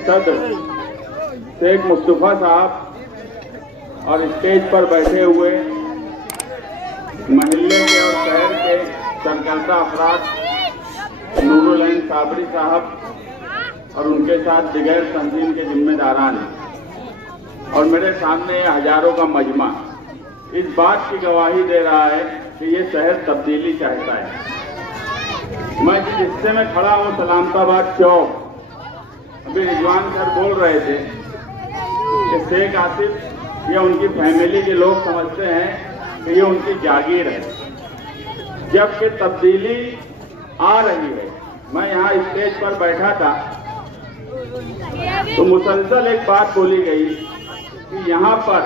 सदर शेख मुस्तफा साहब और स्टेज पर बैठे हुए महल्ले के और शहर के सरकर्दा अफराद नूरुल साबरी साहब और उनके साथ दिगर तंजीम के जिम्मेदारान और मेरे सामने हजारों का मजमा इस बात की गवाही दे रहा है कि ये शहर तब्दीली चाहता है। मैं जिस हिस्से में खड़ा हूँ सलामताबाद चौक, अभी रिजवान सर बोल रहे थे कि शेख आसिफ या उनकी फैमिली के लोग समझते हैं कि ये उनकी जागीर है, जबकि तब्दीली आ रही है। मैं यहाँ स्टेज पर बैठा था तो मुसलसल एक बात बोली गई कि यहाँ पर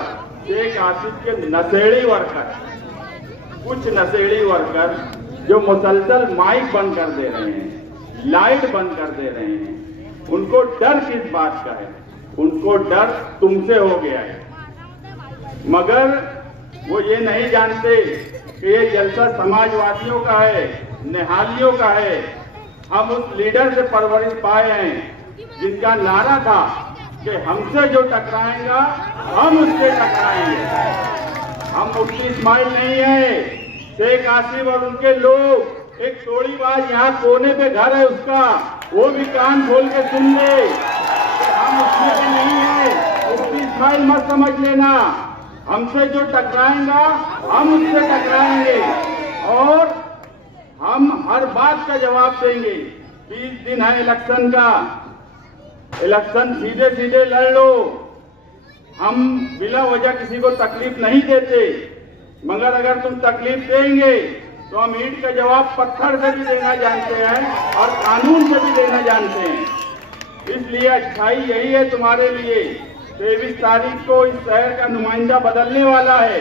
शेख आसिफ के नशेड़ी वर्कर, कुछ नशेड़ी वर्कर जो मुसलसल माइक बंद कर दे रहे हैं, लाइट बंद कर दे रहे हैं, उनको डर किस बात का है? उनको डर तुमसे हो गया है, मगर वो ये नहीं जानते कि ये जलसा समाजवादियों का है, निहालियों का है। हम उस लीडर से परवरिश पाए हैं जिनका नारा था कि हमसे जो टकराएगा हम उससे टकराएंगे। हम मुफ्ती इस्माइल नहीं है, शेख आसिफ और उनके लोग। एक टोलीबाज यहाँ कोने पे घर है उसका, वो भी कान खोल के सुन ले, हम उसमें भी नहीं है। मुफ्ती इस्माइल मत समझ लेना, हमसे जो टकराएगा हम उससे टकराएंगे और हम हर बात का जवाब देंगे। 20 दिन है इलेक्शन का, इलेक्शन सीधे सीधे लड़ लो। हम बिला वजह किसी को तकलीफ नहीं देते, मगर अगर तुम तकलीफ देंगे तो हम ईंट का जवाब पत्थर से भी देना जानते हैं और कानून से भी देना जानते हैं। इसलिए अच्छाई यही है तुम्हारे लिए। 23 तारीख को इस शहर का नुमाइंदा बदलने वाला है,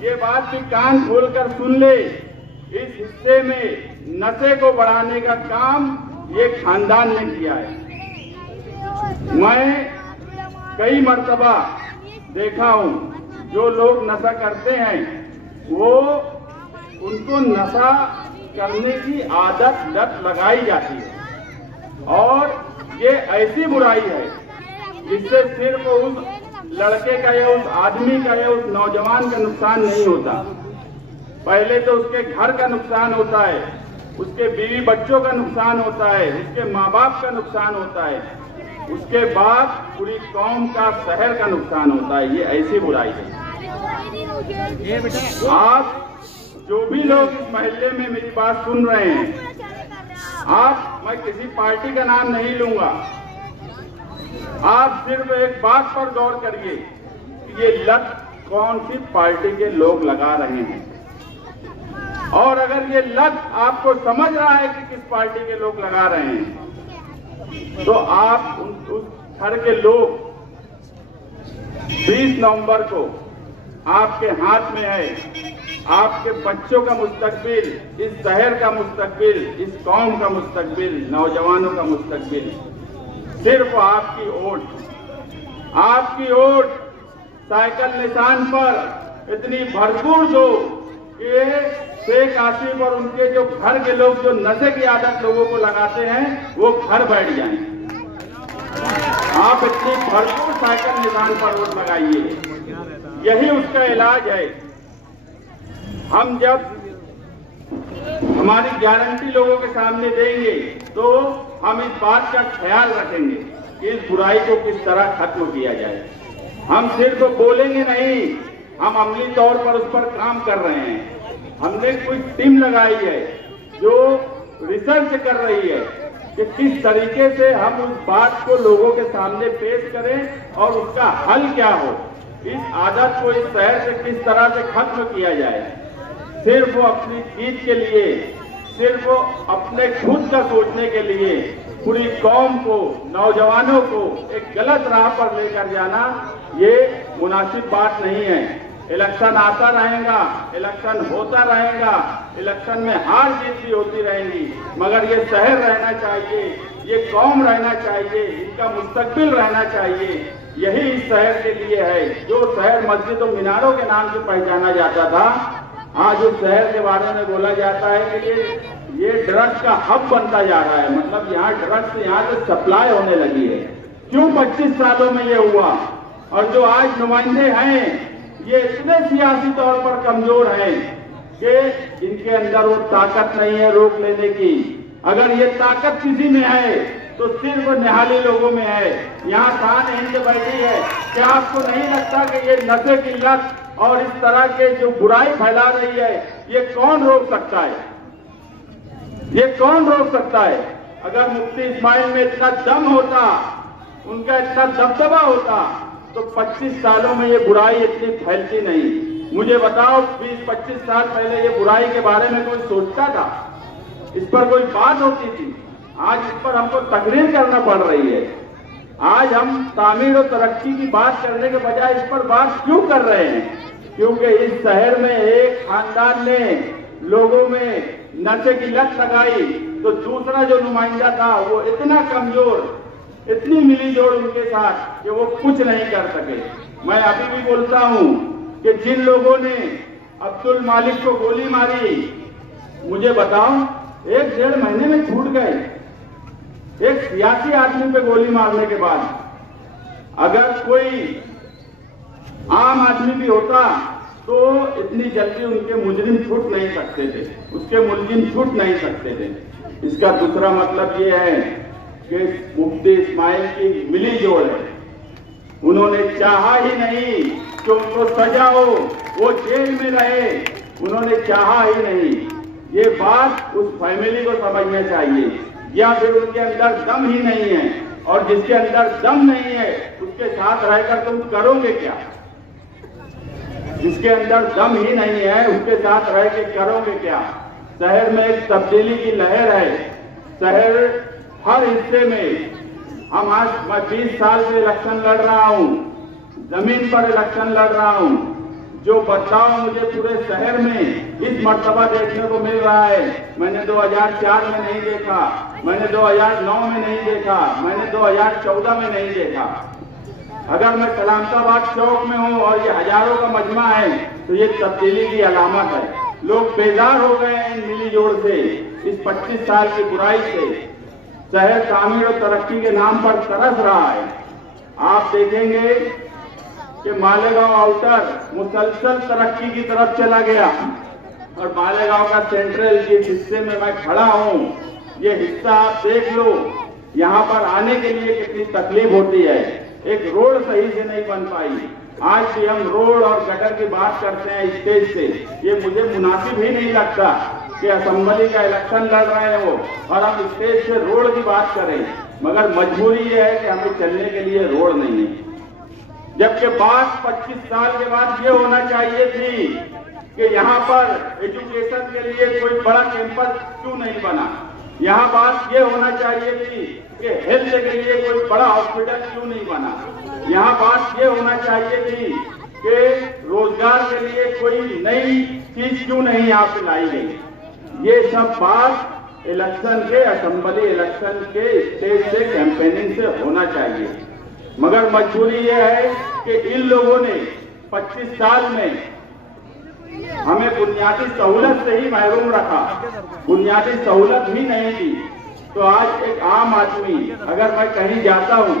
ये बात भी कान खोलकर सुन ले। इस हिस्से में नशे को बढ़ाने का काम ये खानदान ने किया है। मैं कई मर्तबा देखा हूँ जो लोग नशा करते हैं वो उनको नशा करने की आदत लत लगाई जाती है और ये ऐसी बुराई है जिससे सिर्फ उस लड़के का या उस आदमी का या उस नौजवान का नुकसान नहीं होता। पहले तो उसके घर का नुकसान होता है, उसके बीवी बच्चों का नुकसान होता है, उसके माँ बाप का नुकसान होता है, उसके बाद पूरी कौम का, शहर का नुकसान होता है। ये ऐसी बुराई है। आप जो भी लोग इस महल्ले में मेरी बात सुन रहे हैं, आप, मैं किसी पार्टी का नाम नहीं लूंगा, आप सिर्फ एक बात पर गौर करिए कि ये लत कौन सी पार्टी के लोग लगा रहे हैं, और अगर ये लत आपको समझ रहा है कि किस पार्टी के लोग लगा रहे हैं तो आप उस घर के लोग 20 नवंबर को आपके हाथ में है। आपके बच्चों का मुस्तकबिल, इस शहर का मुस्तकबिल, इस कौम का मुस्तकबिल, नौजवानों का मुस्तकबिल सिर्फ आपकी वोट, आपकी वोट साइकिल निशान पर इतनी भरपूर दो कि शेख आसिफ और उनके जो घर के लोग जो नशे की आदत लोगों को लगाते हैं वो घर बैठ जाएं। आप इतनी भरपूर साइकिल निशान पर वोट लगाइए, यही उसका इलाज है। हम जब हमारी गारंटी लोगों के सामने देंगे तो हम इस बात का ख्याल रखेंगे कि इस बुराई को किस तरह खत्म किया जाए। हम सिर्फ बोलेंगे नहीं, हम अमली तौर पर उस पर काम कर रहे हैं। हमने कोई टीम लगाई है जो रिसर्च कर रही है कि किस तरीके से हम उस बात को लोगों के सामने पेश करें और उसका हल क्या हो। इस आदत को इस शहर से किस तरह से खत्म किया जाए। सिर्फ अपनी जीत के लिए, सिर्फ अपने खुद का सोचने के लिए पूरी कौम को, नौजवानों को एक गलत राह पर लेकर जाना ये मुनासिब बात नहीं है। इलेक्शन आता रहेगा, इलेक्शन होता रहेगा, इलेक्शन में हार जीत भी होती रहेंगी, मगर ये शहर रहना चाहिए, ये कौम रहना चाहिए, इनका मुस्तकबिल रहना चाहिए। यही इस शहर के लिए है। जो शहर मस्जिद और मीनारों के नाम से पहचाना जाता था, आज उस शहर के बारे में बोला जाता है कि ये ड्रग्स का हब बनता जा रहा है। मतलब यहाँ ड्रग्स यहाँ से सप्लाई होने लगी है। क्यों 25 सालों में ये हुआ? और जो आज नुमाइंदे हैं ये इतने सियासी तौर पर कमजोर हैं कि इनके अंदर वो ताकत नहीं है रोक लेने की। अगर ये ताकत किसी में है तो सिर्फ निहाली लोगों में है। यहाँ शान हिंद बैठी है। क्या आपको नहीं लगता कि ये नशे की लत और इस तरह के जो बुराई फैला रही है ये कौन रोक सकता है? ये कौन रोक सकता है? अगर मुफ्ती इस्माइल में इतना दम होता, उनका इतना दबदबा होता तो 25 सालों में ये बुराई इतनी फैलती नहीं। मुझे बताओ 20-25 साल पहले ये बुराई के बारे में कोई सोचता था? इस पर कोई बात होती थी? आज इस पर हमको तकरीर करना पड़ रही है। आज हम तामीर और तरक्की की बात करने के बजाय इस पर बात क्यों कर रहे हैं? क्योंकि इस शहर में एक खानदान ने लोगों में नशे की लत लगाई तो दूसरा जो नुमाइंदा था वो इतना कमजोर, इतनी मिलीजोड़ उनके साथ कि वो कुछ नहीं कर सके। मैं अभी भी बोलता हूं कि जिन लोगों ने अब्दुल मालिक को गोली मारी, मुझे बताओ 1-1.5 महीने में छूट गए। एक सियासी आदमी पे गोली मारने के बाद अगर कोई आम आदमी भी होता तो इतनी जल्दी उनके मुजरिम छूट नहीं सकते थे, उसके मुलजिम छूट नहीं सकते थे। इसका दूसरा मतलब ये है कि मुफ्ती इस्माइल की मिली जोड़ है। उन्होंने चाहा ही नहीं कि उनको सजा हो, वो जेल में रहे, उन्होंने चाहा ही नहीं। ये बात उस फैमिली को समझना चाहिए। या फिर उनके अंदर दम ही नहीं है, और जिसके अंदर दम नहीं है उसके साथ रहकर तुम करोगे क्या? जिसके अंदर दम ही नहीं है उसके साथ रह के करोगे क्या? शहर में एक तब्दीली की लहर है। शहर हर हिस्से में, हम आज मैं 20 साल से इलेक्शन लड़ रहा हूं, जमीन पर इलेक्शन लड़ रहा हूं। जो बदलाव मुझे पूरे शहर में इस मर्तबा देखने को मिल रहा है, मैंने 2004 में नहीं देखा, मैंने 2009 में नहीं देखा, मैंने 2014 में नहीं देखा। अगर मैं सलामताबाद चौक में हूं और ये हजारों का मजमा है तो ये तब्दीली की अलामत है। लोग बेजार हो गए हैं इन मिली जोड़ से, इस 25 साल की बुराई से। शहर तामीर और तरक्की के नाम पर तरस रहा है। आप देखेंगे कि मालेगांव आउटर मुसलसल तरक्की की तरफ चला गया, और मालेगांव का सेंट्रल जिस हिस्से में मैं खड़ा हूं, ये हिस्सा आप देख लो, यहाँ पर आने के लिए कितनी तकलीफ होती है। एक रोड सही से नहीं बन पाई। आज भी हम रोड और गटर की बात करते हैं स्टेज से। ये मुझे मुनासिब ही नहीं लगता कि असेंबली का इलेक्शन लड़ रहे हैं वो और हम स्टेज से रोड की बात करें, मगर मजबूरी ये है कि हमें चलने के लिए रोड नहीं है। जबकि बात 25 साल के बाद ये होना चाहिए थी कि यहाँ पर एजुकेशन के लिए कोई बड़ा कैंपस क्यों नहीं बना। यहाँ बात ये होना चाहिए थी कि हेल्थ के लिए कोई बड़ा हॉस्पिटल क्यों नहीं बना। यहाँ बात ये होना चाहिए थी कि रोजगार के लिए कोई नई चीज क्यों नहीं यहाँ पे लाई गई। ये सब बात इलेक्शन के, असेंबली इलेक्शन के स्टेज से, कैंपेनिंग से होना चाहिए। मगर मजबूरी ये है कि इन लोगों ने 25 साल में हमें बुनियादी सहूलत से ही महरूम रखा, बुनियादी सहूलत ही नहीं दी। तो आज एक आम आदमी, अगर मैं कहीं जाता हूँ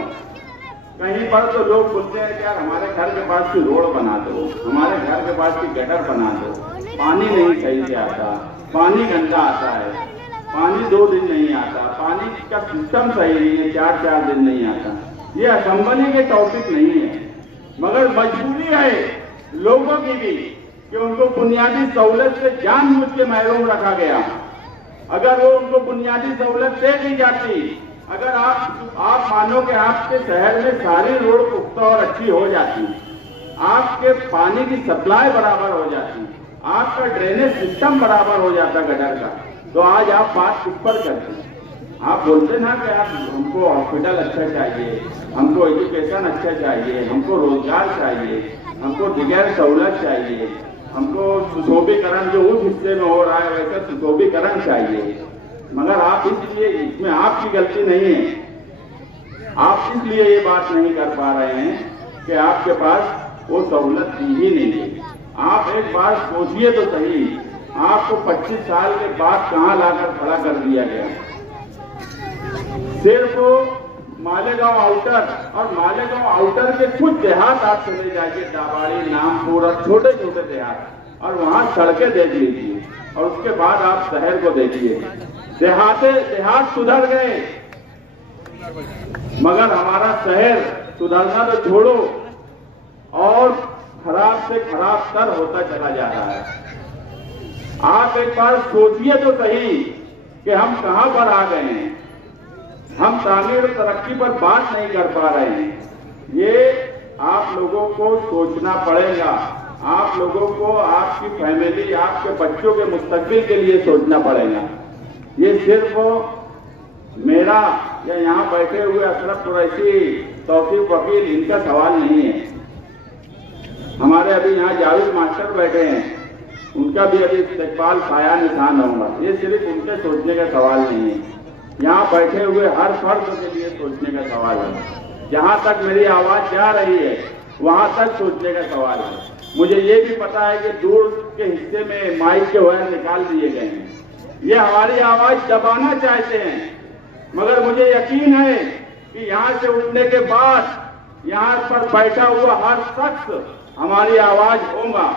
कहीं पर, तो लोग बोलते हैं कि यार हमारे घर के पास की रोड बना दो, हमारे घर के पास की गटर बना दो। पानी नहीं सही से आता, पानी गंदा आता है, पानी 2 दिन नहीं आता, पानी का सिस्टम सही नहीं है, 4-4 दिन नहीं आता। ये असेंबली के टॉपिक नहीं है, मगर मजबूरी है लोगों की भी कि उनको बुनियादी सहूलत से जानबूझ के महरूम रखा गया। अगर वो उनको बुनियादी सहूलत दे दी जाती, अगर आप मानो कि आपके शहर में सारी रोड पुख्ता और अच्छी हो जाती, आपके पानी की सप्लाई बराबर हो जाती, आपका ड्रेनेज सिस्टम बराबर हो जाता गटर का, तो आज आप बात किस पर करते? आप बोलते ना कि आप हमको हॉस्पिटल अच्छा चाहिए, हमको एजुकेशन अच्छा चाहिए, हमको रोजगार चाहिए, हमको दिगर सहूलत चाहिए, हमको सुशोभीकरण जो उस हिस्से में हो रहा है वैसा सुशोभीकरण चाहिए। मगर आप इसलिए, इसमें आपकी गलती नहीं है, आप इसलिए ये बात नहीं कर पा रहे हैं कि आपके पास वो सहूलत दी ही नहीं है। आप एक बार सोचिए तो सही, आपको 25 साल के बाद कहां लाकर खड़ा कर दिया गया। सिर्फ मालेगांव आउटर और मालेगांव आउटर के कुछ देहात आप चले जाइए, डाबाड़ी, नामपुर और छोटे छोटे देहात, और वहां सड़कें देख लीजिए और उसके बाद आप शहर को देखिए। देहात सुधर गए मगर हमारा शहर सुधरना तो छोड़ो और खराब से खराब तर होता चला जा रहा है। आप एक बार सोचिए तो सही कि हम कहां पर आ गए हैं। हम तामीर और तरक्की पर बात नहीं कर पा रहे हैं। ये आप लोगों को सोचना पड़ेगा। आप लोगों को आपकी फैमिली, आपके बच्चों के मुस्तकबिल के लिए सोचना पड़ेगा। ये सिर्फ मेरा या यहाँ बैठे हुए अशरफ कुरैशी, तौसीफ वकील, इनका सवाल नहीं है। हमारे अभी यहाँ जावेद मास्टर बैठे हैं, उनका भी अभी इस्तेकबाल पाया निशान होगा। ये सिर्फ उनके सोचने का सवाल नहीं है, यहाँ बैठे हुए हर फर्द के लिए सोचने का सवाल है। जहाँ तक मेरी आवाज जा रही है वहां तक सोचने का सवाल है। मुझे ये भी पता है कि दूर के हिस्से में माइक के वायर निकाल दिए गए हैं। ये हमारी आवाज दबाना चाहते हैं, मगर मुझे यकीन है कि यहाँ से उठने के बाद यहाँ पर बैठा हुआ हर शख्स हमारी आवाज होगा।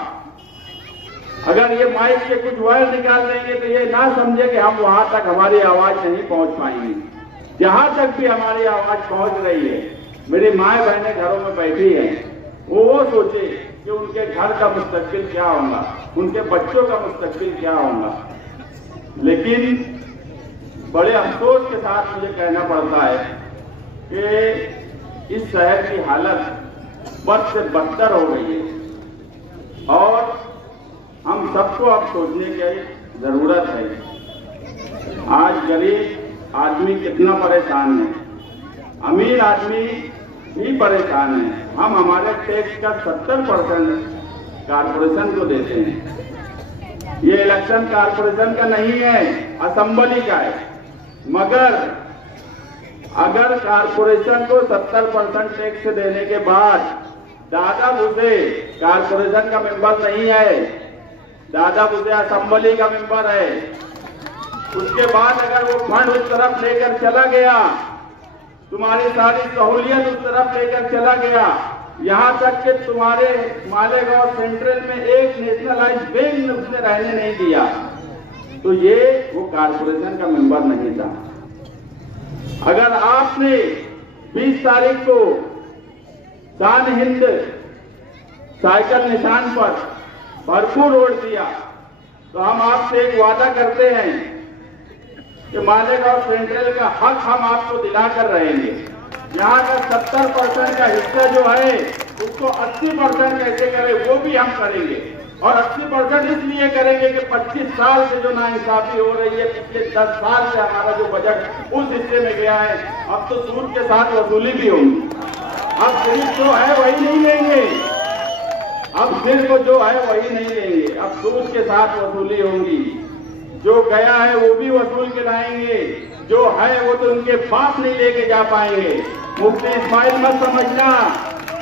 अगर ये माइक के कुछ वायर निकाल देंगे तो ये ना समझे कि हम वहां तक हमारी आवाज नहीं पहुंच पाएंगे। जहां तक भी हमारी आवाज पहुंच रही है, मेरी माए बहनें घरों में बैठी हैं, वो सोचे कि उनके घर का मुस्तकबिल क्या होगा, उनके बच्चों का मुस्तकबिल क्या होगा। लेकिन बड़े अफसोस के साथ मुझे कहना पड़ता है कि इस शहर की हालत बद से बदतर हो गई है और हम सबको अब सोचने की जरूरत है। आज गरीब आदमी कितना परेशान है, अमीर आदमी भी परेशान है। हम हमारे टैक्स का 70% कारपोरेशन को देते हैं। ये इलेक्शन कारपोरेशन का नहीं है, असेंबली का है। मगर अगर कारपोरेशन को 70% टैक्स देने के बाद दादा भूसे कारपोरेशन का मेंबर नहीं है, दादा भूसे असेंबली का मेंबर है, उसके बाद अगर वो फंड उस तरफ लेकर चला गया, तुम्हारी सारी सहूलियत उस तरफ लेकर चला गया, यहाँ तक कि तुम्हारे मालेगांव सेंट्रल में एक नेशनलाइज बैंक उसने रहने नहीं दिया, तो ये वो कारपोरेशन का मेंबर नहीं था। अगर आपने 20 तारीख को शान हिंद साइकिल निशान पर भरपूर वोट दिया, तो हम आपसे एक वादा करते हैं कि मालेगांव सेंट्रल का हक हम आपको दिलाकर रहेंगे। यहाँ का 70% का हिस्सा जो है उसको 80% कैसे करें वो भी हम करेंगे। और 80% इसलिए करेंगे कि 25 साल से जो नाइंसाफी हो रही है, पिछले 10 साल से हमारा जो बजट उस हिस्से में गया है, अब तो सूद के साथ वसूली भी होगी। अब सिर्फ जो है वही नहीं लेंगे, अब सिर्फ जो है वही नहीं लेंगे, अब सूद के साथ वसूली होगी। जो गया है वो भी वसूल के लाएंगे, जो है वो तो उनके पास नहीं लेके जा पाएंगे। मुफ्ती इस्माइल मत समझना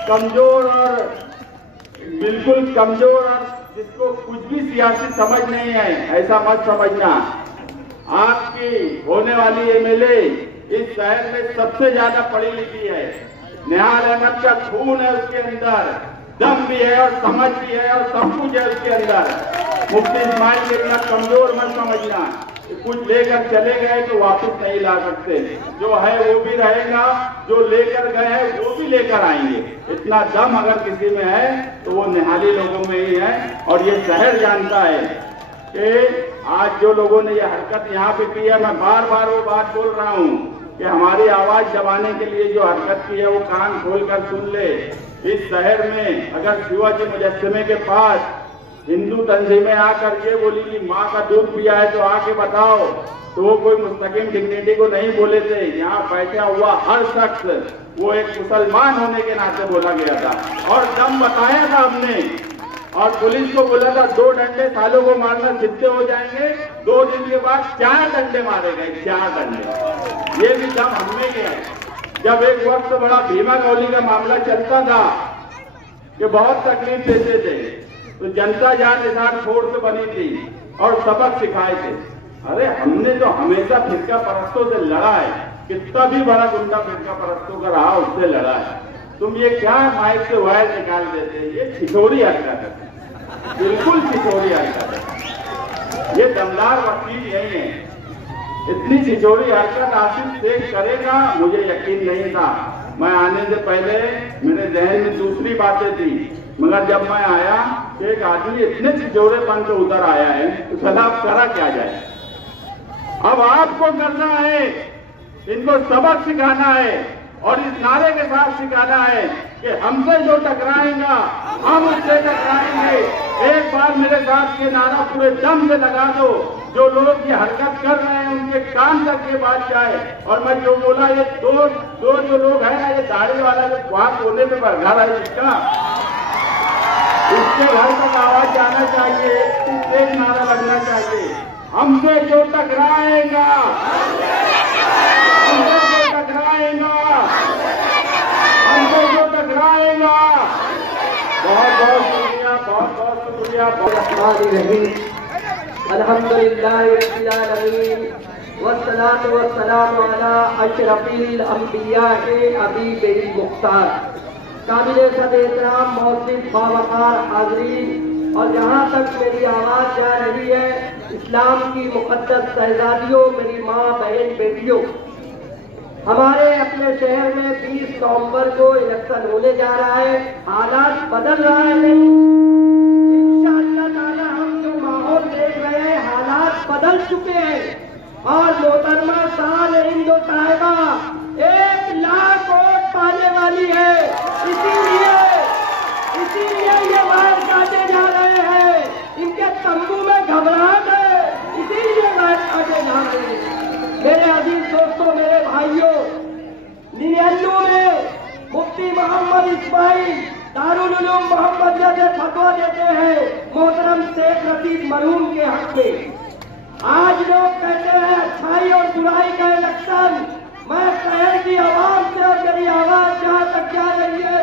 कमजोर और बिल्कुल कमजोर और जिसको कुछ भी सियासी समझ नहीं है, ऐसा मत समझना। आपकी होने वाली एमएलए इस शहर में सबसे ज्यादा पढ़ी लिखी है। निहाल अहमद का खून है उसके अंदर, दम भी है और समझ भी है और सब कुछ है उसके अंदर। मुफ्ती इस्माइल के इतना कमजोर मत समझना, कुछ लेकर चले गए तो वापस नहीं ला सकते। जो है वो भी रहेगा, जो लेकर गए हैं वो भी लेकर आएंगे। इतना दम अगर किसी में है तो वो निहाली लोगों में ही है। और ये शहर जानता है कि आज जो लोगों ने ये हरकत यहाँ पे की है, मैं बार बार वो बात बोल रहा हूँ कि हमारी आवाज दबाने के लिए जो हरकत की है वो कान खोलकर सुन ले। इस शहर में अगर शिवाजी मुजस्समे के पास हिंदू तंजीमें आकर ये बोली कि माँ का दूध पिया है तो आके बताओ, तो वो कोई मुस्तकिम डिग्निटी को नहीं बोले थे। यहाँ बैठा हुआ हर शख्स वो एक मुसलमान होने के नाते बोला गया था और दम बताया था हमने। और पुलिस को बोला था 2 डंडे सालों को मारना जितने हो जाएंगे, 2 दिन के बाद 4 डंडे मारे गए, 4 डंडे। ये भी दम हमने किया है। जब एक वक्त बड़ा भीमा गौली का मामला चलता था कि बहुत तकलीफ देते थे, तो जनता जान निसार फोर्स बनी थी और सबक सिखाए थे। अरे हमने तो हमेशा फिरका परस्तों से लड़ा है, कितना भी बड़ा गुंडा फिरका परस्तों का रहा उससे लड़ा है। तुम ये क्या माइक से वायर निकाल देते, ये छिछोरी हरकत है, बिल्कुल छिछोरी हरकत है। ये दमदार वकील नहीं है। इतनी छिछोरी हरकत आसिफ शेख करेगा मुझे यकीन नहीं था। मैं आने से पहले मेरे जहन में दूसरी बातें थी, मगर जब मैं आया कि एक आदमी इतने छिछोरे बन के उधर आया है तो सलाह करा क्या जाए। अब आपको करना है, इनको सबक सिखाना है और इस नारे के साथ सिखाना है कि हमसे जो टकराएगा हम उससे टकराएंगे। एक बार मेरे साथ ये नारा पूरे दम से लगा दो, जो लोग ये हरकत कर रहे हैं उनके कान तक ये बात जाए। और मैं जो बोला, ये दो जो लोग हैं ना, ये दाढ़ी वाला जो वहां कोने में घर है जिसका, इसके घर तक आवाज जाना चाहिए, तेज नारा लगना चाहिए, हमसे जो टकराएगा, हमसे जो टकराएगा, हमसे जो टकराएगा। बहुत बहुत शुक्रिया, बहुत बहुत शुक्रिया। अल्हम्दुलिल्लाह रब्बिल आलमीन वस्सलातु वस्सलामु अला अशरफिल अंबिया अबी बेरी मुख्तार। काबिल सद-ए-एहतराम मौजूद बावकार हाज़रीन, और जहाँ तक मेरी आवाज़ जा रही है, इस्लाम की मुक़द्दस शहज़ादियों, मेरी माँ बहन बेटियों, हमारे अपने शहर में 20 नवंबर को इलेक्शन होने जा रहा है। हालात बदल रहा है नहीं, इंशाअल्लाह ताला हम जो माहौल देख रहे हैं हालात बदल चुके हैं। और मोहतरमा साल हिंदो साहिबा 1 लाख वोट पाने वाली है, इसीलिए ये वायर काटे जा रहे हैं। इनके तंबू में घबराहट है, इसीलिए वायर काटे जा रहे हैं। मेरे अजीज दोस्तों, मेरे भाइयों, 99 में मुफ्ती मोहम्मद इस्माइल दारुल उलूम मोहम्मदिया से फतवा देते हैं मोहतरम शेख रशीद मरहूम के हक में। आज लोग कहते हैं अच्छाई और बुराई का इलेक्शन। मैं शहर की आवाम से, और मेरी आवाज जहाँ तक जा रही है,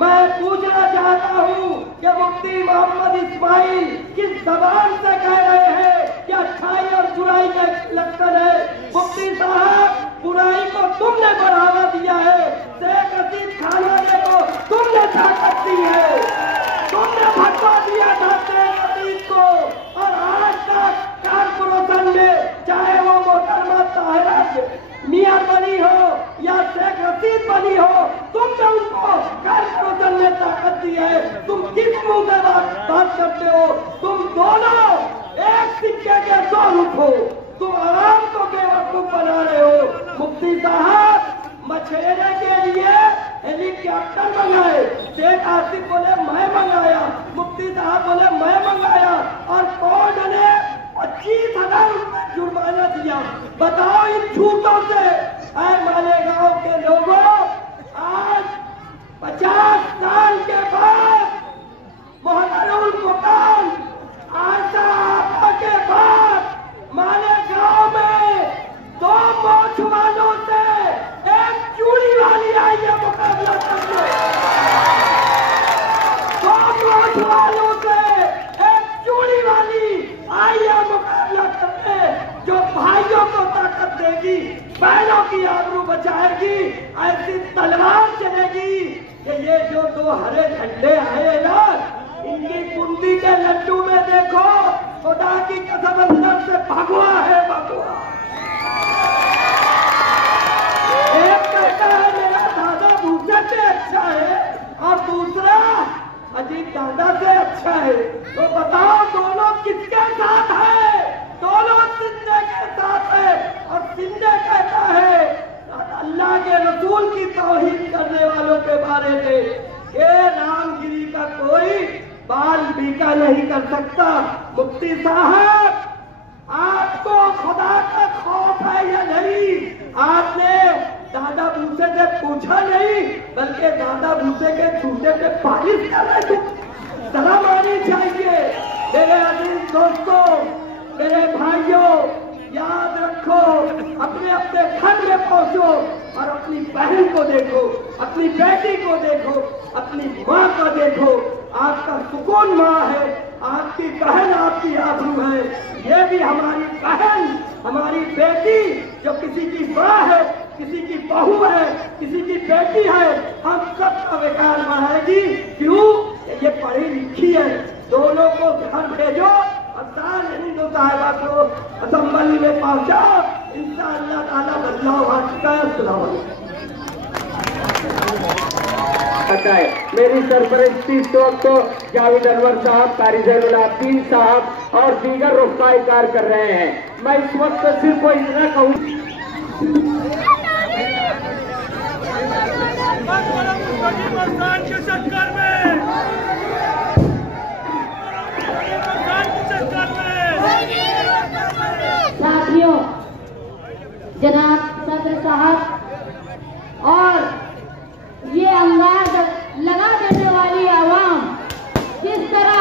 मैं पूछना चाहता हूँ कि मुफ्ती मोहम्मद इस्माइल किस जबान से कह रहे हैं कि अच्छाई और बुराई का इलेक्शन है। मुफ्ती साहब, बुराई को तुमने बढ़ावा दिया है, शेख रशीद खाना को तुमने ताकत दी है, तुमने फतवा दिया था शेख रशीद को। और आज तक कारपोरेशन में, चाहे वो मोहतरमा ताहिरा मियां बनी हो या शेख रशीद बनी हो, तुमने उनको कारपोरेशन में ताकत दी है। तुम किस मुंह से बात करते हो? तुम दोनों एक सिक्के के 2 रुख हो। तुम आवाम को बेवकूफ बना रहे हो। मुफ्ती साहब, मछेरे के लिए हेलीकॉप्टर मंगाए, शेख आसिफ बोले मैं मंगाया, मुफ्ती साहब बोले मैं मंगाया, और कोर्ट ने 25,000 रुपए जुर्माना दिया। बताओ इन झूठों से ऐ मालेगांव के लोगों, आज 50 साल के बाद मोहतरम मुकाम आशा आपा के बाद मालेगांव में 2 मोछ वालों से एक चूड़ी वाली आई है मुकाबला करने। 2 मोछ वालों से एक चूड़ी वाली आई है मुकाबला करने, जो भाइयों को ताकत देगी, बहनों की आबरू बचाएगी। ऐसी तलवार चलेगी कि ये जो 2 हरे झंडे आए ना, इनकी बूंदी के लड्डू में देखो, खुदा की कसम अंदर से भगवा है, भगवा। एक कहता है मेरा दादा भूसे से अच्छा है, और दूसरा अजीत दादा से अच्छा है। तो बताओ दोनों किसके साथ है? दोनों सिंधे के साथ है। और सिंधे कहता है अल्लाह के रसूल की तौहीद करने वालों के बारे में, ये रामगिरी का कोई बाल बीका नहीं कर सकता। मुफ्ती साहब, आपको खुदा का खौफ है या नहीं? आपने दादा भूसे से पूछा नहीं, बल्कि दादा भूसे के जूते पे पालिश कर रहे थे। शर्म आनी चाहिए। मेरे अजीज दोस्तों, मेरे भाइयों, याद रखो, अपने अपने घर में पहुंचो और अपनी बहन को देखो, अपनी बेटी को देखो, अपनी माँ को देखो। आपका सुकून माँ है, आपकी बहन आपकी आबरू है। ये भी हमारी बहन, हमारी बेटी जो किसी की माँ है, किसी की बहू है, किसी की बेटी है, हम सबका विकास बढ़ाएगी। क्यों? ये पढ़ी लिखी है। दोनों को घर भेजो और सारे हिंदू साहिबा को असेंबली में पहुंचाओ। इंशाअल्लाह ताला बदलाव आ चुका है। अस्सलाम वालेकुम। मेरी सरपरस्ती इस वक्त तो जावेद अनवर साहब, कारी जैनुल आबदीन साहब और दीगर रुफ़ाई कार कर रहे हैं। मैं इस वक्त सिर्फ को इतना कहूँ, साथियों, जनाब सदर साहब और ये अंदाज लगा देने वाली आवाम जिस तरह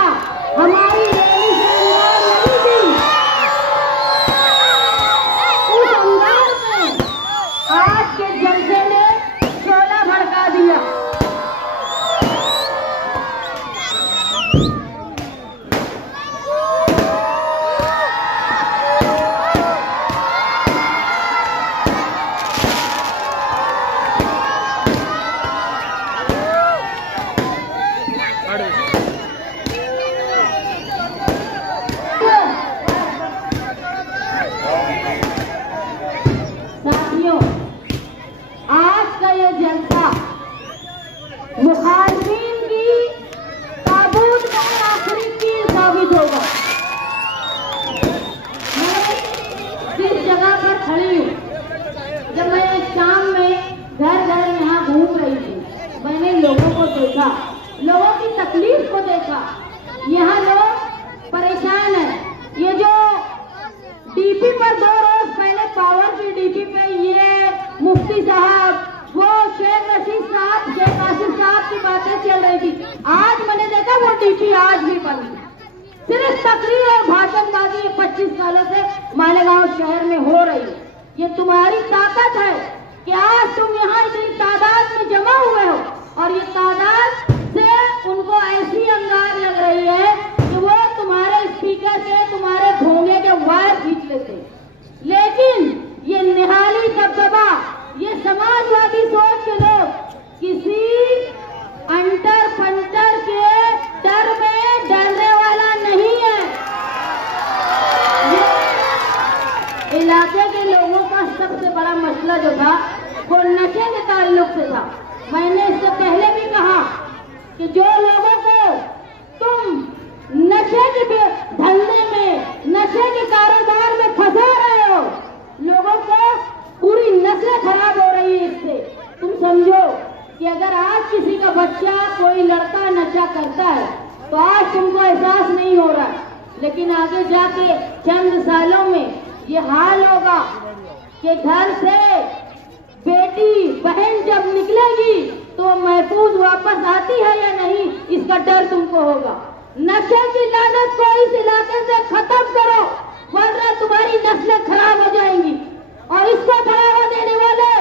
हमारी रैली से अंदाज नहीं थी, उस अंदाज में आज के जलसे ने शोला भड़का दिया। साथियों, आज का ये जलसा मुखालिफिन की ताबूत का आखिरी तीर साबित होगा। मैं जिस जगह पर खड़ी हूँ, जब मैं शाम में घर घर यहाँ घूम रही थी, मैंने लोगों को देखा, लोगों की तकलीफ को देखा। यहाँ लोग परेशान हैं। ये जो डीपी पर 2 रोज पहले पावर की डीपी पे ये मुफ्ती साहब, वो शेख रशीद साहब, शेख आसिफ साहब की बातें चल रही थी, आज मैंने देखा वो डीपी आज भी बंद है। सिर्फ तकरीर और भाषणबाजी 25 सालों से मालेगांव शहर में हो रही है। ये तुम्हारी ताकत है कि आज तुम यहाँ इतनी तादाद में जमा हुए हो और ये तादाद से उनको ऐसी अंगार लग रही है कि वो तुम्हारे स्पीकर के, तुम्हारे ढोंगे के वायर खींच लेते। लेकिन ये निहाली दबदबा, ये समाजवादी सोच के लोग किसी अंटर पंटर के डर में डरने वाला नहीं है। ये इलाके के लोगों का सबसे बड़ा मसला जो था वो नशे के ताल्लुक से था। मैंने इससे पहले भी कहा कि जो लोगों को तुम नशे के धंधे में, नशे के कारोबार में फंसा रहे हो, लोगों को पूरी नस्लें खराब हो रही है इससे। तुम समझो कि अगर आज किसी का बच्चा, कोई लड़का नशा करता है तो आज तुमको एहसास नहीं हो रहा, लेकिन आगे जाके चंद सालों में ये हाल होगा कि घर से बेटी बहन जब निकलेगी तो महफूज वापस आती है या नहीं, इसका डर तुमको होगा। नशे की लानत को इस इलाके से खत्म करो, वरना तुम्हारी नस्लें खराब हो जाएंगी। और इसको बढ़ावा देने वाले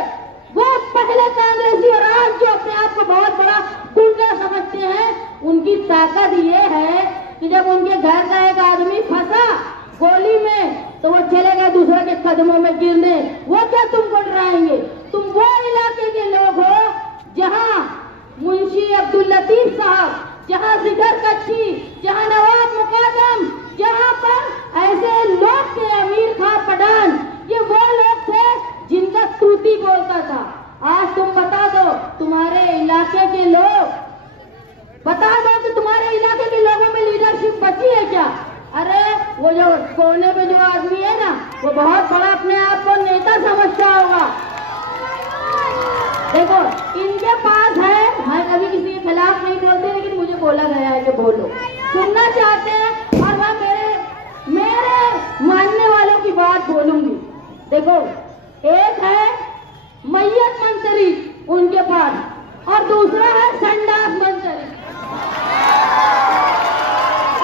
वो पहले कांग्रेसी और आज जो अपने आप को बहुत बड़ा गुंडा समझते हैं, उनकी ताकत ये है कि जब उनके घर का एक आदमी फंसा गोली में तो वो चले गए दूसरे के कदमों में गिरने। वो क्या तुमको डराएंगे? तुम वो इलाके के लोग हो जहाँ मुंशी अब्दुल लतीफ साहब, जहाँ जिगर कच्ची, जहाँ नवाब मुकादम, जहाँ पर ऐसे लोग थे, अमीर खां पठान, ये वो लोग थे जिनका तूती बोलता था। आज तुम बता दो, तुम्हारे इलाके के लोग बता दो कि तुम्हारे इलाके के लोगों में लीडरशिप बची है क्या? अरे वो जो कोने पे जो आदमी है ना, वो बहुत बड़ा अपने आप को नेता समझता होगा। देखो, इनके पास है, मैं कभी किसी के खिलाफ नहीं बोलती, लेकिन मुझे बोला गया है कि बोलो, सुनना चाहते हैं और मैं मेरे मानने वालों की बात बोलूंगी। देखो, एक है मैयत मंत्री उनके पास और दूसरा है संडास मंत्री,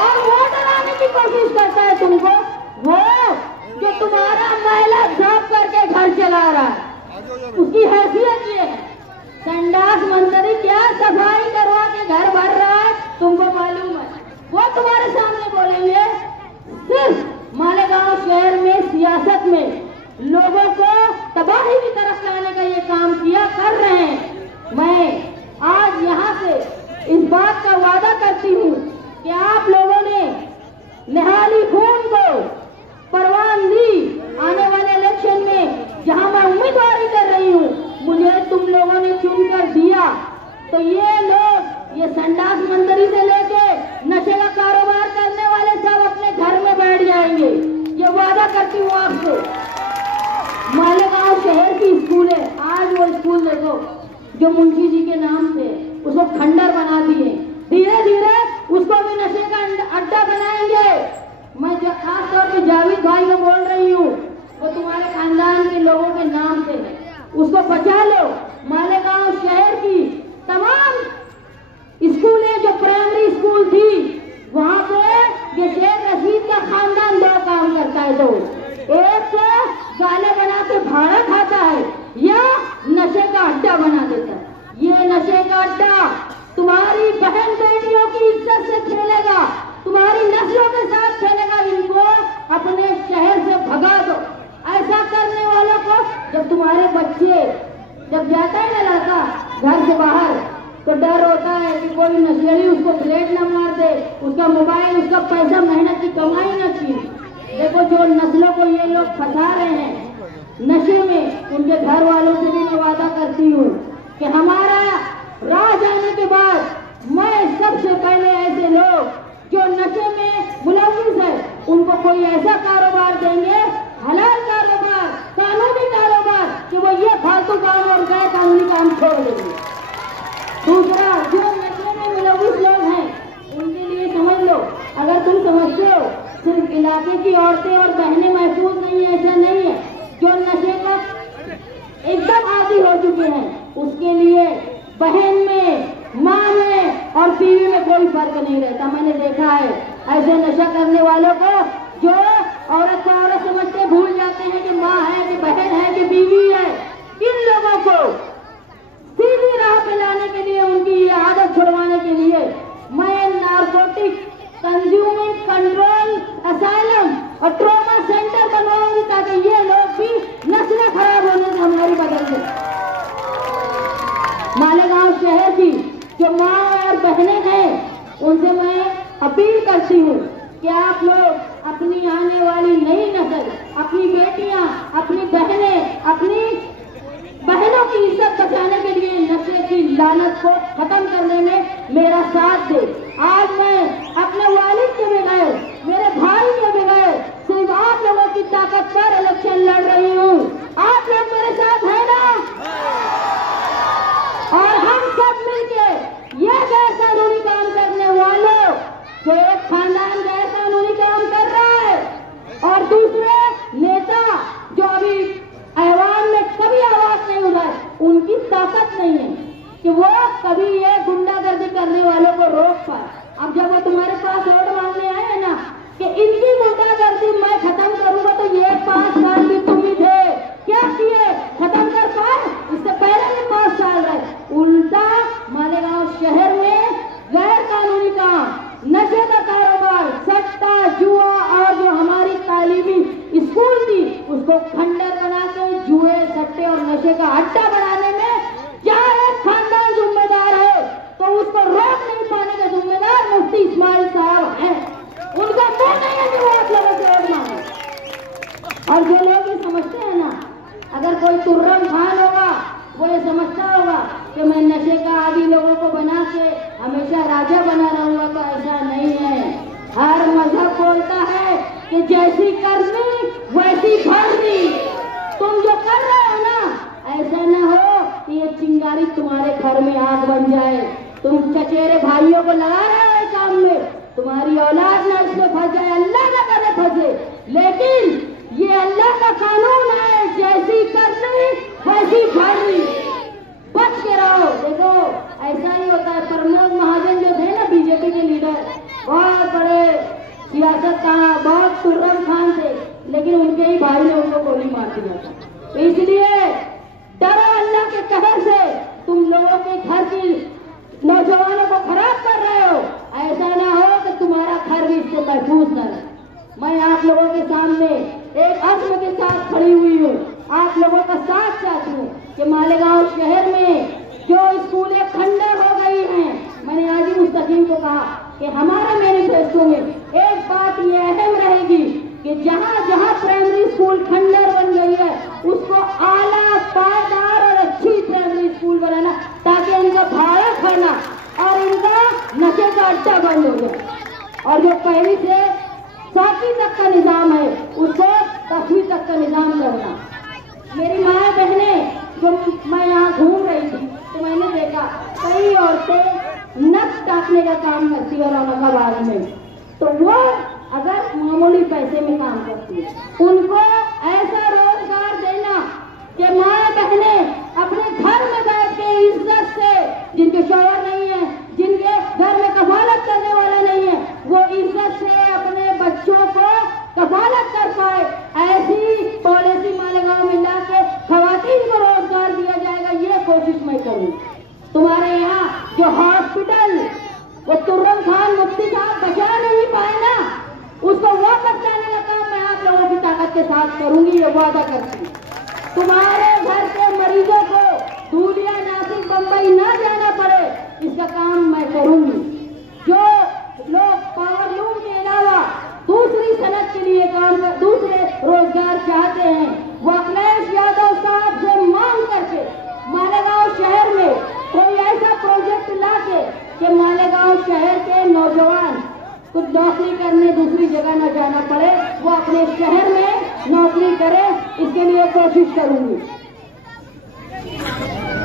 और वो डराने की कोशिश करता है तुमको, वो जो तुम्हारा महिला जॉब करके घर चला रहा है, उसकी हैसियत ये है। संडास मंत्री क्या सफाई करवा के घर भर रहा है, तुमको मालूम है? वो तुम्हारे सामने बोलेंगे। सिर्फ मालेगांव शहर में सियासत में लोगों को तबाही की तरफ लाने का जो मुंशी जी के नाम थे उसको खंडर बना दिए। धीरे धीरे उसको भी नशे का अड्डा बनाएंगे। मैं जो खास तौर पे जावेद भाई को बोल रही हूँ, वो तुम्हारे खानदान के लोगों के नाम से है, उसको बचा लो। मालेगांव शहर की तमाम स्कूलें जो प्राइमरी स्कूल थी वहाँ पे ये शेख रशीद का खानदान दो काम करता है। तो एक तो गाले बना के भाड़ा खाता है या नशे का अड्डा बना देता है। ये नशे का अड्डा तुम्हारी बहन बेटियों की इज्जत से खेलेगा, तुम्हारी नस्लों के साथ खेलेगा। इनको अपने शहर से भगा दो। ऐसा करने वालों को जब तुम्हारे बच्चे जब जाता है ना लड़का घर से बाहर तो डर होता है कि कोई नशेड़ी उसको ब्लेड न मार दे, उसका मोबाइल, उसका पैसा, मेहनत की कमाई न छीन। देखो जो नस्लों को ये लोग फंसा रहे हैं नशे में, उनके घर वालों से भी मैं वादा करती हूँ कि हमारा राह जाने के बाद मैं सबसे पहले ऐसे लोग जो नशे में मुलविस है उनको कोई ऐसा कारोबार देंगे, हलाल कारोबार, कानूनी कारोबार, कि वो ये फालतू काम और गैर कानूनी काम छोड़ देंगे। दूसरा, जो नशे में मुलविस लोग हैं उनके लिए समझ लो, अगर तुम समझते हो सिर्फ इलाके की औरतें और बहनें महफूज नहीं है, ऐसा नहीं है। जो नशे का एकदम आदी हो चुके हैं उसके लिए बहन में, माँ में और बीवी में कोई फर्क नहीं रहता। मैंने देखा है ऐसे नशा करने वालों को जो औरत को औरत समझते भूल जाते हैं कि माँ है कि बहन है कि बीवी है। इन लोगों को सीधी राह पे लाने के लिए, उनकी ये आदत छुड़वाने के लिए मैं नारकोटिक कंज्यूमिंग कंट्रोल असाइलम और ट्रॉमा सेंटर बनवाऊंगी ताकि ये लोग भी नस्लें खराब होने से हमारी बदल दें। मालेगांव शहर की जो माँ और बहनें हैं उनसे मैं अपील करती हूँ कि आप लोग अपनी आने वाली नई नस्ल, अपनी बेटियां, अपनी बहनें, अपनी बहनों की इज्जत बचाने के लिए नशे की लानत को खत्म करने में मेरा साथ दे। आज मैं अपने वालिद के बगैर, मेरे भाई के बगैर सिर्फ आप लोगों की ताकत पर इलेक्शन लड़ रही हूँ। आप लोग मेरे साथ हैं ना? और हम सब मिलके ये गैर कानूनी काम करने वालों, जो एक खानदान गैर कानूनी काम कर रहा है और दूसरे नेता जो अभी ऐवान में कभी आवाज नहीं उठाए, उनकी ताकत नहीं है कि वो कभी ये गुंडागर्दी करने वालों को रोक पाए। अब जब वो तुम्हारे पास वोट मांगने आए हैं ना कि इनकी गुंडागर्दी मैं खत्म करूंगा, तो ये 5 साल भी तुम ही थे, क्या किए? खत्म कर पाए? इससे पहले भी 5 साल रहे। उल्टा मालेगांव शहर में गैर कानूनी काम, नशे का कारोबार, सट्टा, जुआ और जो हमारी तालीमी स्कूल थी उसको खंडर बना के जुए, सट्टे और नशे का अड्डा बनाने में जहाँ एक खानदान जिम्मेदार है तो उसको रोक नहीं पाने का जिम्मेदार मुफ्ती इस्माइल साहब हैं। उनका मुंह नहीं है कि वो आप लोगों से वोट मांगे। और जो लोग ये समझते हैं ना, अगर कोई तुर्रम खान होगा वो ये समझता होगा कि मैं नशे का आदि लोगों को बना के हमेशा राजा बना रहूंगा, तो ऐसा नहीं है। हर मजहब बोलता है कि जैसी करनी वैसी भरनी। तुम जो कर रहे हो ना, ऐसा ना हो कि ये चिंगारी तुम्हारे घर में आग बन जाए। तुम चचेरे भाइयों को लगा रहे हो काम में, तुम्हारी औलाद ना इसमें फंस जाए, अल्लाह ना करे फंसे। लेकिन ये अल्लाह का कानून है, जैसी करनी वैसी भरनी। बच के रहो। देखो ऐसा ही होता है। प्रमोद महाजन जो थे ना बीजेपी के लीडर, बहुत बड़े सियासत का बहुत तुर्रम खान थे, लेकिन उनके ही भाई ने उनको गोली मार दिया था। इसलिए डरो अल्लाह के कहर से। तुम लोगों के घर की नौजवानों को खराब कर रहे हो, ऐसा ना हो कि तुम्हारा घर भी इससे महफूज न रहे। मैं आप लोगों के सामने एक अज़्म के साथ खड़ी हुई हूँ, आप लोगों का साथ चाहती हूँ कि मालेगांव शहर में जो स्कूलें खंडर हो गई हैं, मैंने आज ही मुस्तकीम को कहा कि हमारे मैनिफेस्टो में एक बात ये अहम रहेगी कि जहाँ जहाँ प्राइमरी स्कूल खंडर बन गई है उसको आला, पायदार और अच्छी प्राइमरी स्कूल बनाना, ताकि इनका भाड़ा खाना और इनका नशे का अड्डा बंद हो जाए। और जो पहली से 7वीं तक का निजाम है उसको 10वीं तक का निजाम करना। मेरी माँ बहनें जो मैं यहाँ घूम रही थी, तो मैंने देखा कई औरतें नक काटने का काम करती है औरंगाबाद में, तो वो अगर मामूली पैसे में काम करती है, उनको ऐसा रोजगार देना कि माँ बहने अपने घर में बैठ के इज्जत से, जिनके शौहर नहीं है, जिनके घर में कफालत करने वाला नहीं है, वो इज्जत से अपने बच्चों को कफालत कर पाए, ऐसी पॉलिसी मालेगांव में ला के खवातीन को रोजगार दिया जाएगा, ये कोशिश मैं करूँ। तुम्हारे यहाँ जो हॉस्पिटल वो तुर्रम खान मुफ्ती साहब बचा नहीं पाए ना, उसको वापस लाने का काम मैं आप लोगों की ताकत के साथ करूंगी, ये वादा करती हूँ। तुम्हारे घर के मरीजों को धूलिया, नासिक, बम्बई ना जाना पड़े, इसका काम मैं करूंगी। जो लोग पावरलूम के अलावा दूसरी सनत के लिए काम कर, दूसरे रोजगार चाहते हैं, वो अखिलेश यादव साहब से मांग करके मालेगांव शहर में कोई ऐसा प्रोजेक्ट ला के कि मालेगांव शहर के नौजवान कुछ नौकरी करने दूसरी जगह न जाना पड़े, वो अपने शहर में नौकरी करे, इसके लिए कोशिश करूंगी।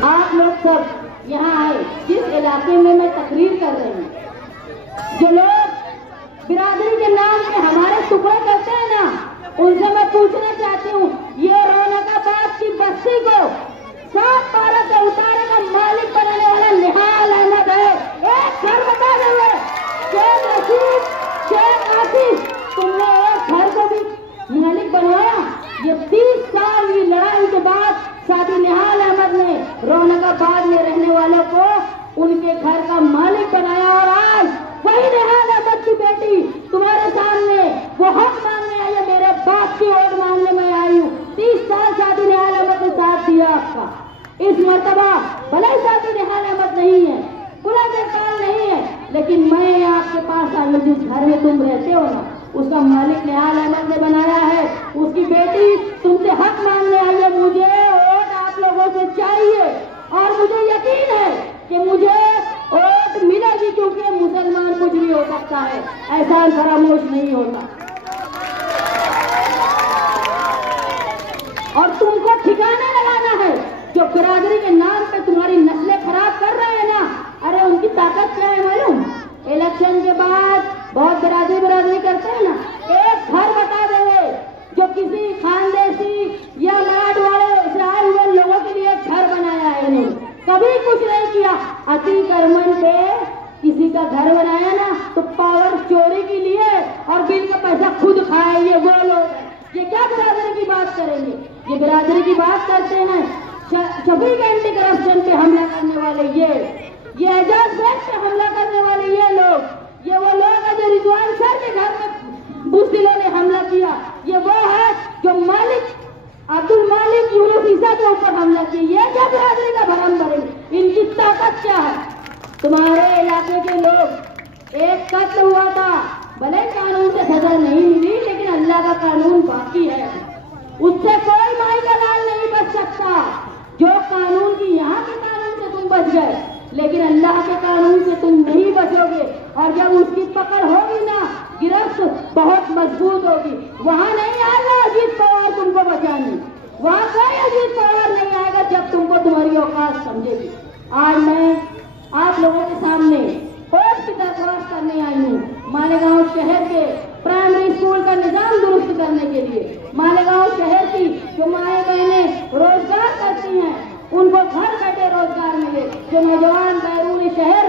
आप लोग सब यहाँ आए, जिस इलाके में मैं तकरीर कर रही हूँ, जो लोग बिरादरी के नाम पे हमारे टुकड़े करते हैं ना, उनसे मैं पूछना चाहती हूँ, ये रौनकाबाद की बस्ती को 7/12 से उतारेगा मालिक बनाने वाला निहाल अहमद है। एक घर बता देंगे, शेख रशीद, शेख आसिफ, तुमने एक घर को भी मालिक बनवाया। ये 30 साल की लड़ाई के बाद साथी निहाल अहमद ने रौनकाबाद में रहने वालों को उनके घर का मालिक बनाया, और आज वही निहाल अहमद की बेटी तुम्हारे सामने वो हक मांगने आई है, मेरे बाप की वोट मांगने में आई हूँ। 30 साल साथी निहाल अहमद ने साथ दिया आपका। इस मर्तबा भले साथी निहाल अहमद नहीं है, गुलाम नहीं है, लेकिन मैं आपके पास आई हूँ, जिस घर में तुम रहते हो ना, उसका मालिक निहाल अहमद ने बनाया है। उसकी बेटी तुमसे हक मांगने आई है, मुझे वोट आप लोगों से चाहिए, और मुझे यकीन है कि मुझे वोट मिलेगी, क्योंकि मुसलमान कुछ भी हो सकता है, ऐसा फरामोश नहीं होता। और तुमको ठिकाना लगाना है, जो बिरादरी के नाम पे तुम्हारी नस्लें खराब कर रहे हैं ना, अरे उनकी ताकत क्या है मालूम? इलेक्शन के बाद बहुत बिरादरी करते हैं ना, एक घर बता देंगे जो किसी खानदेशी या मराठ वाले से आए हुए लोगों के लिए घर बनाया है, इन्होंने कभी कुछ नहीं किया। अतिक्रमण पे किसी का घर बनाया ना, तो पावर चोरी के लिए और बिल का पैसा खुद खाए, ये वो लोग, ये क्या बिरादरी की बात करेंगे? ये बिरादरी की बात करते हैं 26 एंटी करप्शन पे हमला करने वाले, ये एजाज बेग पे हमला करने वाले ये लोग, ये वो लोग हैं जो रिजवान सर के घर में बुज़दिलों ने हमला किया, ये वो है जो मालिक अब्दुल मालिक यूनुस ईसा के ऊपर हमला किया। ये क्या बिरादरी का भरम भरेंगे? इनकी ताकत क्या है? तुम्हारे इलाके के लोग, एक कत्ल हुआ था, भले कानून से सजा नहीं मिली, लेकिन अल्लाह का कानून बाकी है, उससे कोई माई का लाल नहीं बच सकता। जो कानून की यहाँ के कानून से तुम बच गए, लेकिन अल्लाह के कानून से तुम नहीं बचोगे, और जब उसकी पकड़ होगी ना, गिरफ्त बहुत मजबूत होगी, वहां नहीं आएगा अजीत पवार तुमको बचाने, वहां कोई अजीत पवार नहीं आएगा जब तुमको तुम्हारी औकात समझेगी। आज मैं आप लोगों के सामने कोर्ट की दरख्वास्त करने आई हूँ, मालेगांव शहर के प्राइमरी स्कूल का निजाम दुरुस्त करने के लिए। मालेगांव शहर की जो माएँ बहनें रोजगार करती हैं, उनको घर बैठे रोजगार मिले। जो नौजवान बैरून शहर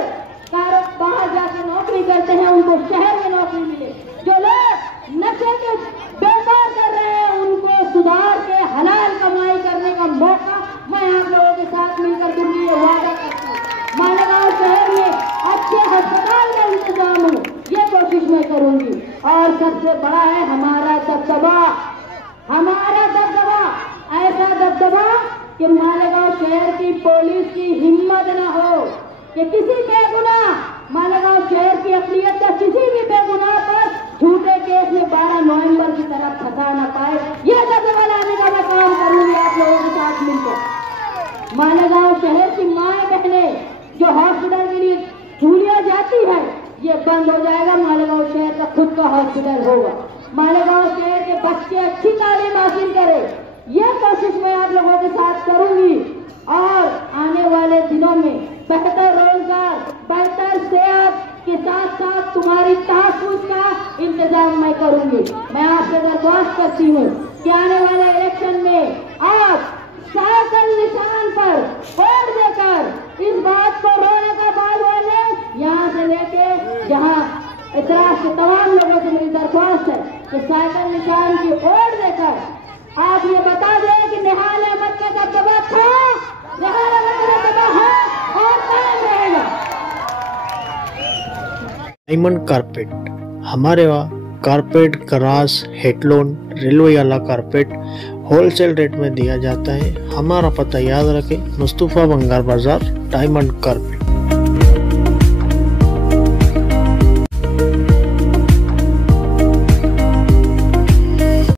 बाहर जाकर नौकरी करते हैं, उनको शहर में नौकरी मिले। जो लोग नशे के व्यापार कर रहे हैं, उनको सुधार के हलाल कमाई करने का मौका मैं आप लोगों के साथ मिलकर दूंगी, ये वादा करता हूँ। मालेगांव शहर में अच्छे अस्पताल का इंतजाम हो, ये कोशिश मैं करूंगी। और सबसे बड़ा है हमारा दबदबा, हमारा दबदबा, ऐसा दबदबा कि मालेगांव शहर की पुलिस की हिम्मत न हो कि किसी बेगुनाह मालेगांव शहर की अक़लियत का किसी भी बेगुनाह पर झूठे केस में 12 नवंबर की तरफ फंसा न पाए। यह दबदबा लाने का मैं काम करूंगी आप लोगों के साथ मिलकर। मालेगांव शहर की माएँ बहनें जो हॉस्पिटल के लिए झूलिया जाती है, ये बंद हो जाएगा। मालेगांव शहर का खुद का हॉस्पिटल होगा। मालेगांव शहर के बच्चे अच्छी तालीम हासिल करें, यह कोशिश मैं आप लोगों के साथ करूंगी। और आने वाले दिनों में बेहतर रोजगार, बेहतर सेहत के साथ साथ तुम्हारी तहफ्फुज़ का इंतजाम मैं करूंगी। मैं आपसे दरख्वास्त करती हूँ कि आने वाले इलेक्शन में आप साइकिल निशान पर वोट देकर इस बात को रोने का बाल बोले। यहाँ से लेके जहाँ इतराज के तमाम लोगों से मेरी दरख्वास्त है कि साइकिल निशान की वोट देकर आप ये बता दें कि निहाल अहमद का दबदबा था, निहाल अहमद का दबदबा है और कायम रहेगा। डायमंड कारपेट, हमारे वहाँ कारपेट, गराज, हेडलोन, रेलवे वाला कारपेट होलसेल रेट में दिया जाता है। हमारा पता याद रखें, मुस्तफ़ा बंगार बाजार, डायमंड कारपेट।